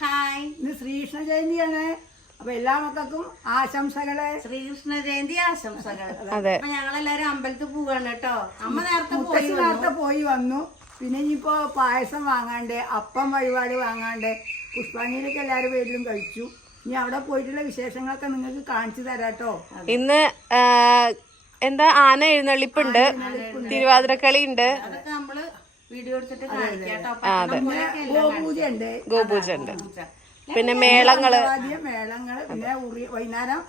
Hi. ഇന്ന് ശ്രീകൃഷ്ണ ജയന്തിയാണ്. അപ്പൊ എല്ലാ മക്കൾക്കും ആശംസകൾ. ശ്രീകൃഷ്ണ ജയന്തി ആശംസകൾ അതെ. അപ്പൊ ഞങ്ങളെല്ലാരും അമ്പലത്തിൽ പോവാണ് കേട്ടോ. അമ്മ നേരത്തെ പോയി മുത്തശ്ശി നേരത്തെ പോയി വന്നു. പിന്നെ ഇനിയിപ്പോ പായസം വാങ്ങാണ്ട് അപ്പം വഴിപാട് വാങ്ങാണ്ട് പുഷ്പാഞ്ജലിക്ക് എല്ലാവരും വീട്ടിലും കഴിച്ചു. ഇനി അവിടെ പോയിട്ടുള്ള വിശേഷങ്ങളൊക്കെ നിങ്ങൾക്ക് കാണിച്ചു തരാട്ടോ ഇന്ന് ആ, എന്താ ആന എഴുന്നള്ളിപ്പുണ്ട്. തിരുവാതിരക്കളി ഉണ്ട്. അതൊക്കെ നമ്മൾ വീഡിയോ എടുത്തിട്ട് കാണിക്കാം കേട്ടോ. പട്ടണം പോലെയൊക്കെ ഗോപൂജ ഉണ്ട്. ഗോപൂജ. ഉണ്ട് പിന്നെ മേളങ്ങൾ ആദ്യം മേളങ്ങൾ പിന്നെ ഉറി വൈകുന്നേരം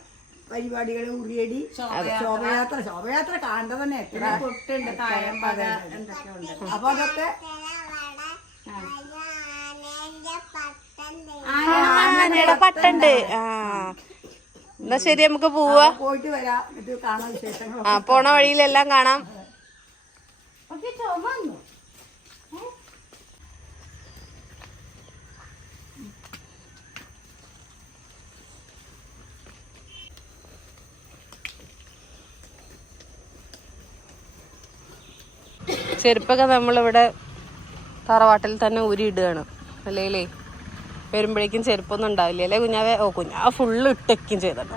പരിപാടികൾ ഉറിയടി ശോഭയാത്ര. ശോഭയാത്ര കാണേണ്ടത് തന്നെ എത്ര ഉണ്ട് അപ്പൊ അതൊക്കെ ആനയുടെ പട്ടുണ്ട്. ആ. എന്നാ ശരി നമുക്ക് പോവാ. പോയിട്ട് വരാം. ഇത് കാണാൻ വിശേഷങ്ങൾ ആ പോണ വഴിയിലെല്ലാം കാണാം. ഒക്കെ ചുമന്നു. ചെരുപ്പൊക്കെ നമ്മളിവിടെ തറവാട്ടിൽ തന്നെ ഉരിയിടുകയാണ് അല്ലേലേ വരുമ്പോഴേക്കും ചെരുപ്പൊന്നും ഉണ്ടാവില്ല. അല്ലേ കുഞ്ഞാവെ? ഓ കുഞ്ഞാവ് ഫുള്ള് ഇട്ടൊക്കെയും ചെയ്തിട്ടുണ്ട്.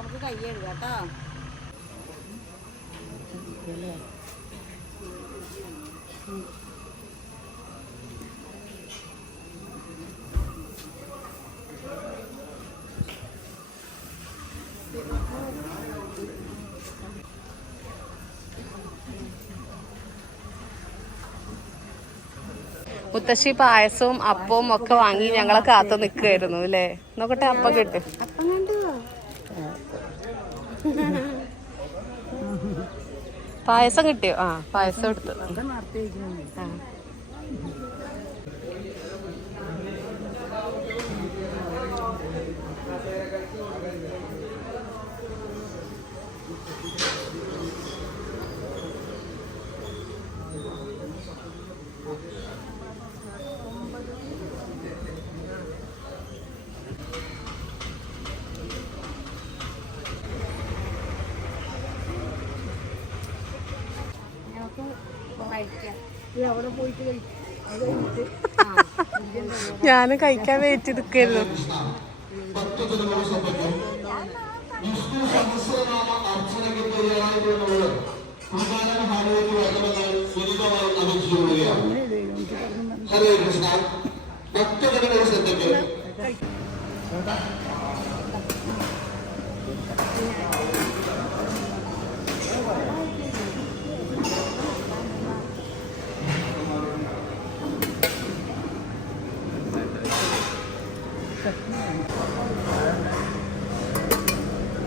മുത്തശ്ശി പായസവും അപ്പവും ഒക്കെ വാങ്ങി ഞങ്ങളെ കാത്തു നിൽക്കുമായിരുന്നു അല്ലേ? നോക്കട്ടെ അപ്പ കിട്ടും. പായസം കിട്ടിയോ? ആ പായസം എടുത്തു. ഞാനും കഴിക്കാൻ വെയിറ്റ് എടുക്കായിരുന്നു ഹരേ കൃഷ്ണ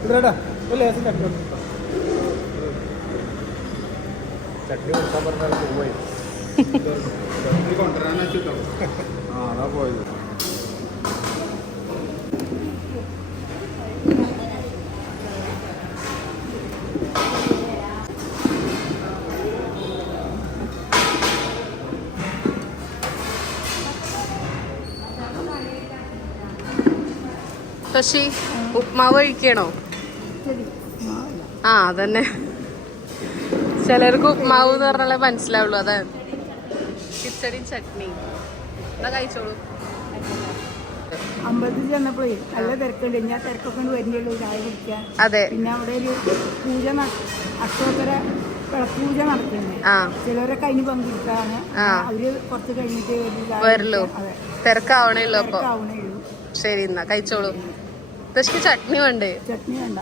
ഞാൻ കഴിക്കാൻ വെയിറ്റ് നിൽക്കായിരുന്നു ഹരേ കൃഷ്ണ ഭക്തജനങ്ങളുടെ ശ്രദ്ധയ്ക്ക് ശശി ഉപ്മാവ് കഴിക്കണോ? ആ അതന്നെ. ചിലർക്ക് ഉപ്മാവ് എന്ന് പറഞ്ഞാലേ മനസ്സിലാവുള്ളൂ അതെ. കിച്ചടി ചട്നി. എന്നാ കഴിച്ചോളൂ. അമ്പലത്തിൽ ചെന്നപ്പോഴേ നല്ല തിരക്കുണ്ട്. ഞാൻ തിരക്കൊക്കെ കൊണ്ട് വരുന്നുള്ളൂ ചായ കുടിക്കാൻ. അതെ. പിന്നെ അവിടെ ഒരു പൂജ അതിന് പങ്കെടുക്കാണ്. അവർ കുറച്ച് കഴിഞ്ഞിട്ട്. അതെ. തിരക്കാവണേ ഉള്ളൂ അപ്പൊ ശരി എന്നാ. കഴിച്ചോളൂ. ചട്നി വേണ്ടേ? ചട്നി വേണ്ട.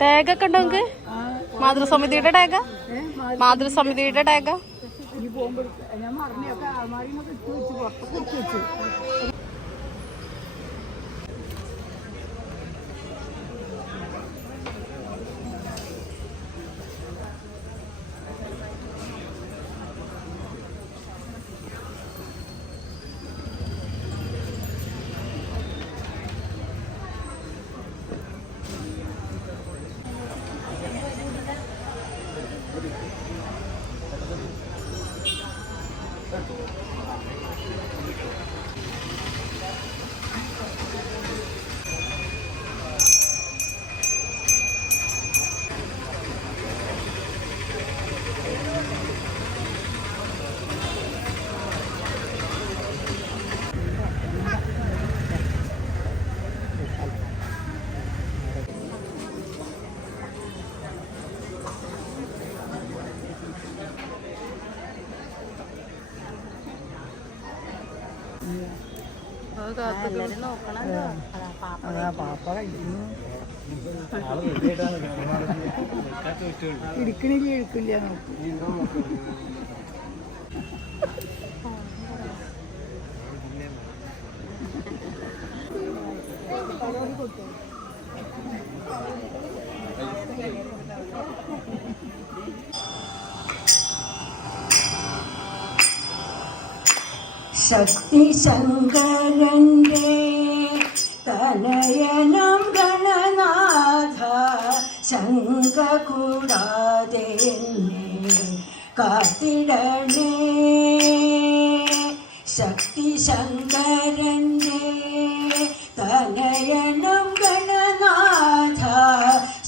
ടാഗ് ഒക്കെ ഉണ്ടോ നിങ്ങക്ക്? മാതൃസമിതിയുടെ ടാഗ മാതൃസമിതിയുടെ ടാഗ ഇനി പോകുമ്പോൾ ഞാൻ മറിഞ്ഞൊക്കെ ശക്തി ശങ്കരന്റെ തനയനം ഗണനാഥ ശങ്ക കൂടാതെ കാത്തിടണേ. ശക്തി ശങ്കരന്റെ തനയനം ഗണനാഥ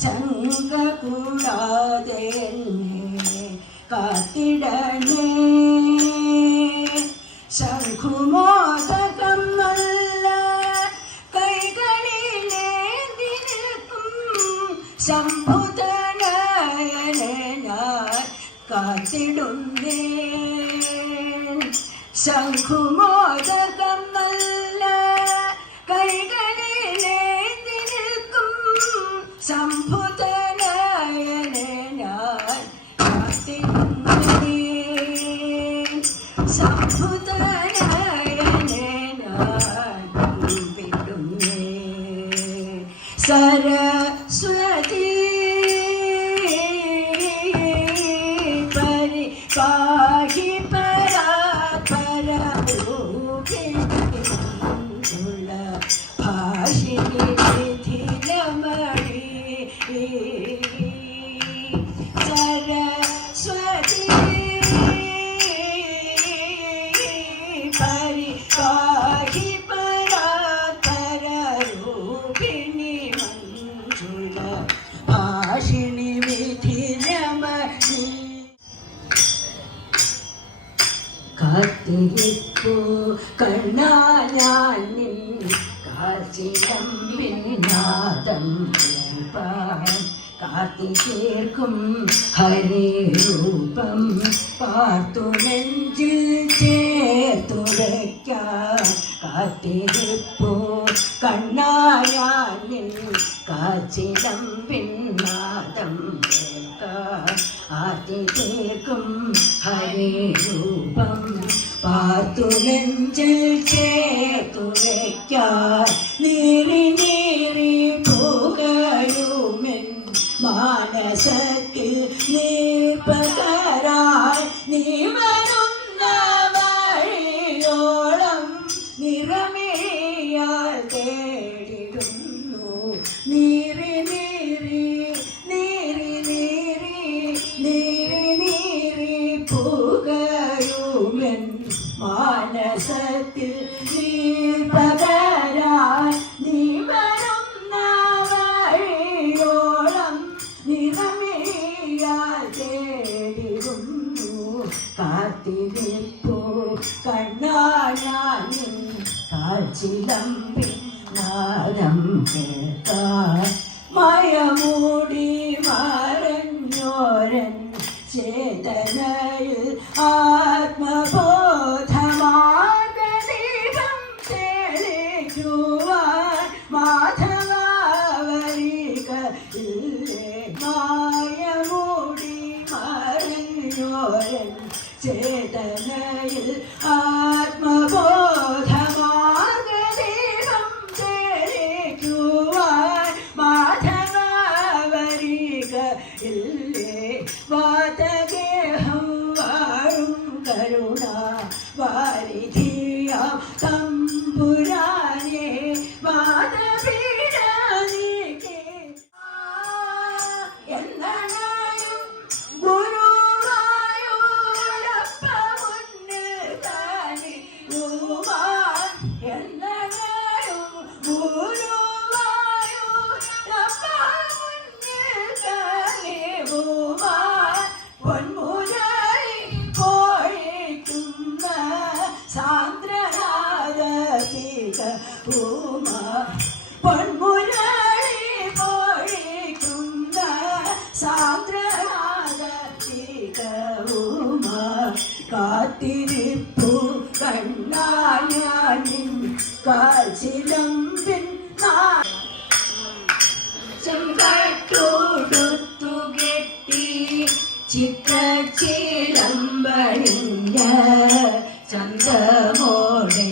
ശങ്ക കൂടാതെ കാത്തിടണേ. കാത്തിടുന്നേ ശംഖുമോദകം നല്ല കൈകളിലേന്തി നിൽക്കും ശംഭുതനായനെ ഞാൻ കാത്തിരുന്നേ സരസ്വതി കാത്തികേർക്കും ഹരിരൂപം. പാർത്തു നെഞ്ചിൽ ചേർത്തുരയ്ക്കാൻ കാത്തിരിപ്പോ കണ്ണായാലിൽ കാച്ചിടം പിന്നാദം ആദ്യത്തേക്കും ഹരിരൂപം. പാർത്തു നെഞ്ചിൽ ചേർത്തുരയ്ക്കാൻ കാച്ചിലമ്പി നാദം കേട്ട മയമൂടി ചിത്രച്ചിലമ്പണിഞ്ഞ ചന്തമോടെന്നുടയ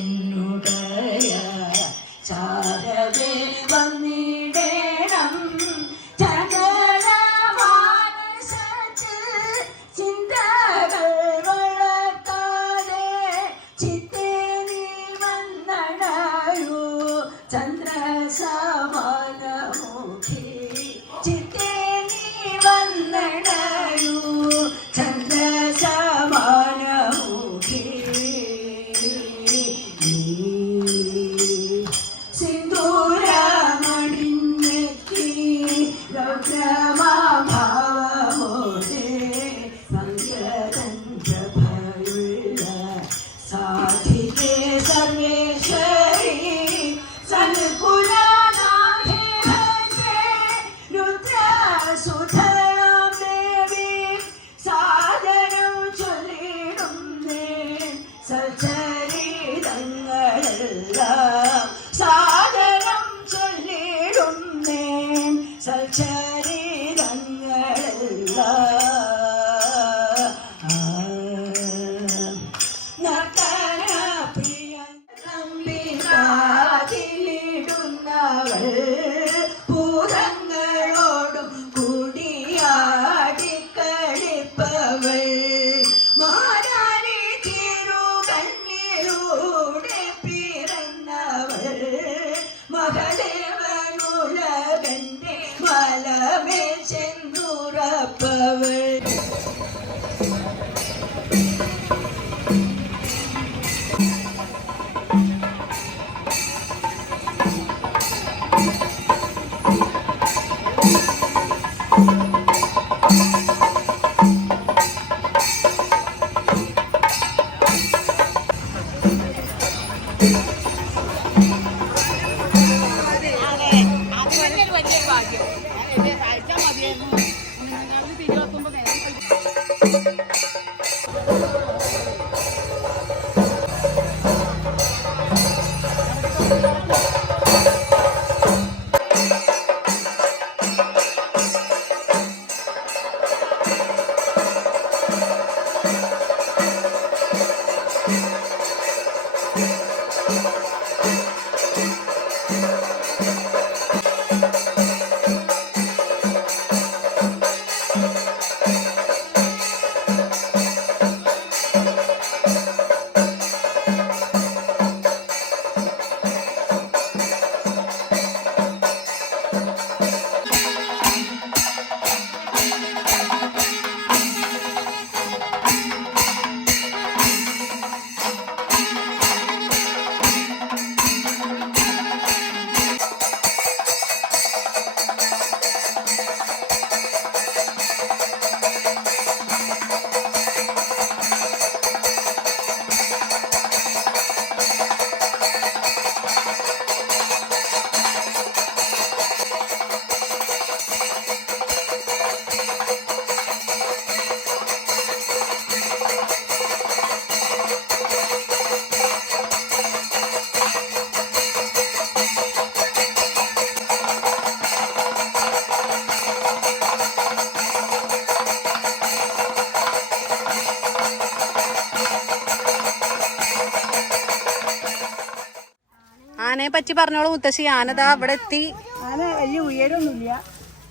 ആനയെ പറ്റി പറഞ്ഞോളൂ മുത്തശ്ശി. ആനതാ അവിടെ എത്തി. ആന വലിയ ഉയരമൊന്നുമില്ല.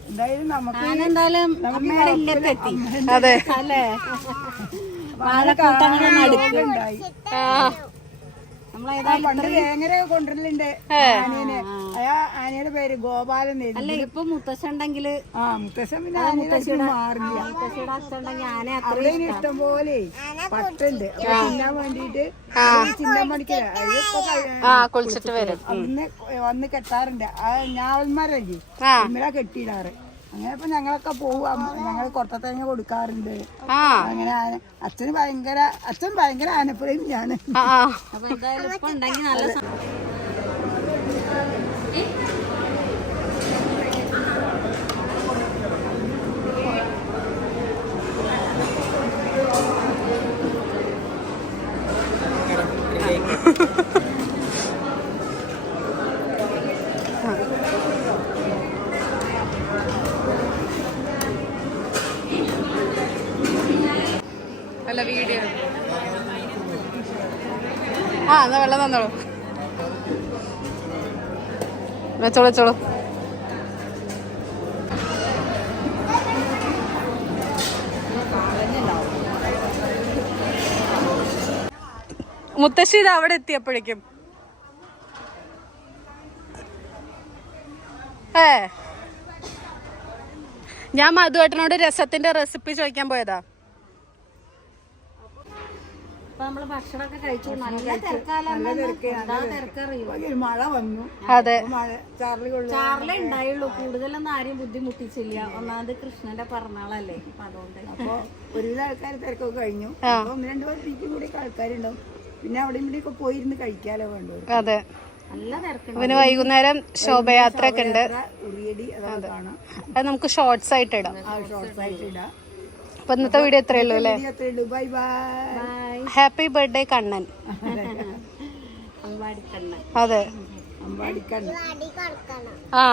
എന്തായാലും നമുക്ക് എന്തായാലും അമ്മയുടെ ഇല്ലത്തെത്തി അതെ. അല്ലേ? വാഴക്കൂട്ടങ്ങളുടെ നടുക്കുണ്ടായി ആ. നമ്മളേതായാലും പണ്ട് വേങ്ങര കൊണ്ടുവരലുണ്ട്. ആനേനെ. അയാ ആനയുടെ പേര് ഗോപാലൻ അല്ല ഇപ്പൊ മുത്തശ്ശ ആ മുത്തശ്ശൻ പിന്നെ മാറില്ല. മുത്തശ്ശിയുടെ ആന അവിടെ ഇഷ്ടം. പോലെ പട്ടുണ്ട്. തിന്നാൻ വേണ്ടിട്ട് ചിന്താൻ കുളിച്ചിട്ട് വരും. അന്ന് വന്ന് കെട്ടാറുണ്ട്. ആ ഇമ്മളാ കെട്ടിയിടാറ്. അങ്ങനെ ഇപ്പൊ ഞങ്ങളൊക്കെ പോവും. ഞങ്ങൾ കൊട്ടത്തേങ്ങ കൊടുക്കാറുണ്ട്. അങ്ങനെ അച്ഛന് ഭയങ്കര അച്ഛൻ ഭയങ്കര ആനപ്പുറയും ഞാൻ അപ്പൊ എന്തായാലും ഇപ്പൊ ഉണ്ടെങ്കിൽ നല്ല സ- എടുക്കല്ല വീഡിയോ ആ തന്നോളൂ വെച്ചോളൂ വെച്ചോളൂ മുത്തശ്ശി ഇത് അവിടെ എത്തിയപ്പോഴേക്കും. ഏ. ഞാൻ മധുവേട്ടനോട് രസത്തിന്റെ റെസിപ്പി ചോദിക്കാൻ പോയതാ അപ്പൊ നമ്മൾ ഭക്ഷണമൊക്കെ കഴിച്ചു നല്ല തിരക്കാലെന്താ തിരക്കറിയോ ഒരു മഴ വന്നു. അതെ. മഴ ചാർലി ഉണ്ടായുള്ളൂ. കൂടുതലൊന്നും ആരും ബുദ്ധിമുട്ടിച്ചില്ല. ഒന്നാമത് കൃഷ്ണന്റെ പിറന്നാളല്ലേ. അപ്പൊ അതുകൊണ്ട്. അപ്പൊ ഒരുവിധ ആൾക്കാർ തിരക്കൊക്കെ കഴിഞ്ഞു. ഒന്ന് രണ്ട് പേർക്കും കൂടി ആൾക്കാരുണ്ടാവും. പിന്നെ അവിടെ ഇവിടെ ഒക്കെ പോയിരുന്ന് കഴിക്കാലോ വേണ്ടോ അതെ. പിന്നെ വൈകുന്നേരം ശോഭയാത്ര ഒക്കെ ഉണ്ട് അത്. നമുക്ക് ഷോർട്സ് ആയിട്ട് ഇടാം. ഷോർട്സ് ആയിട്ട് ഇടാം. അപ്പൊ ഇന്നത്തെ വീഡിയോ എത്രയേ ഉള്ളൂ അല്ലേ? Bye bye happy birthday Kannan. അതെ. ആ.